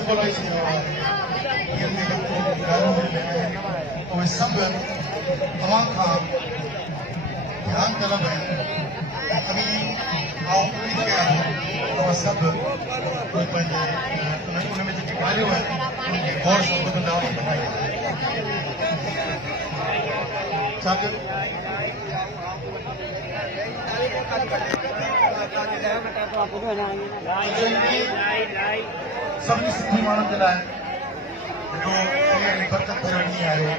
symbolize किया हुआ है ये गानों में वो सब तमाम का ध्यान तलब है अभी आओ पूरी क्या तो सब कोई पंजे उनमें जो कार्य है उनकी गौर संबंध नाम बनाई चाकर सभी सिंधी माण्हुनि जे लाइ जो बरकत भरियो ॾींहुं आहे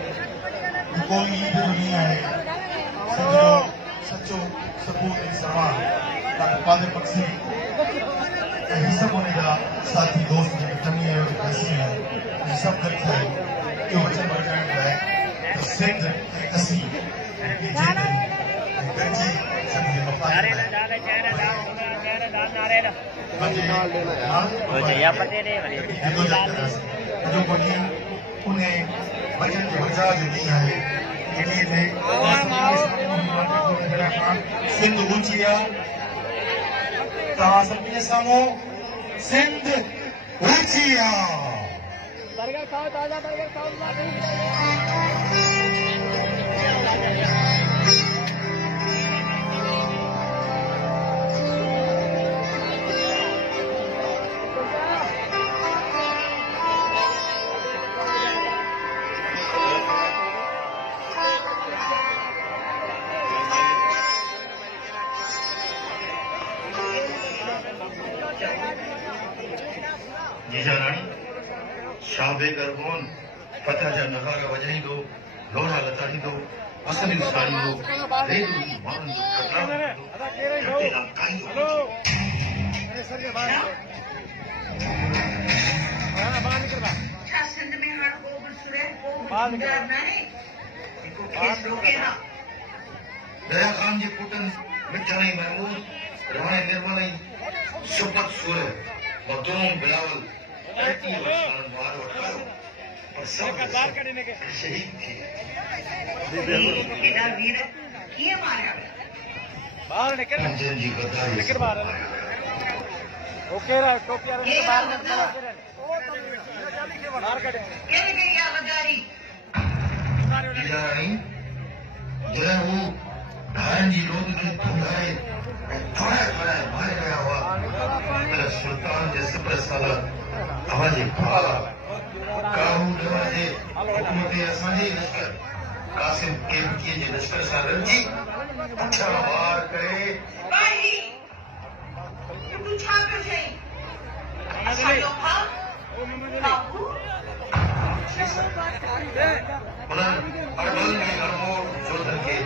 कोई ईद जो ॾींहुं आहे सिंध जो सचो सबूत ऐं समान डॉक्टर कादिर बख्शी ऐं ही सभु उन जा साथी दोस्त जेके टमी आहियो हसी ऐं सभु गॾु थिया इहो वचन वधाइण लाइ त सिंध ऐं असीं गॾिजी सभु मफ़ाद सिंध ऊंची आहे तव्हां सभिनी जे साम्हूं सिंध ऊंची आहे जीजा रानी शाबे गरगोन फतह जा नगारा वजाईंदो लोरा लताड़ींदो असली उसारींदो रेलू माण्हुनि जो कटरा काईंदो छा सिंध में हाणे को बि सुरे को बि गुनगार नाहे हिकु खेसि रोके न दया खान जे पुटनि मिठाई महमूद राणे निर्मल शपथ सुर मखदूम बिलावल शहीद थी एॾा वीर कीअं मारिया जी गद्दारी केॾी कई आहे गद्दारी जॾहिं हू धारनि जी रोद खे थुंगाए ऐं थोड़ा मारे रहिया हुआ सुल्तान जे सिपर साल तव्हांजे भाउ काबू ॾियण जे हुकुम ते असांजे लश्कर कासिम केवकीअ जे लश्कर सां रलिजी अछा वार करे भाई तूं छा पियो चईं असांजो भाउ बाबू उन्हनि अरबल में अरमोर जोधनि खे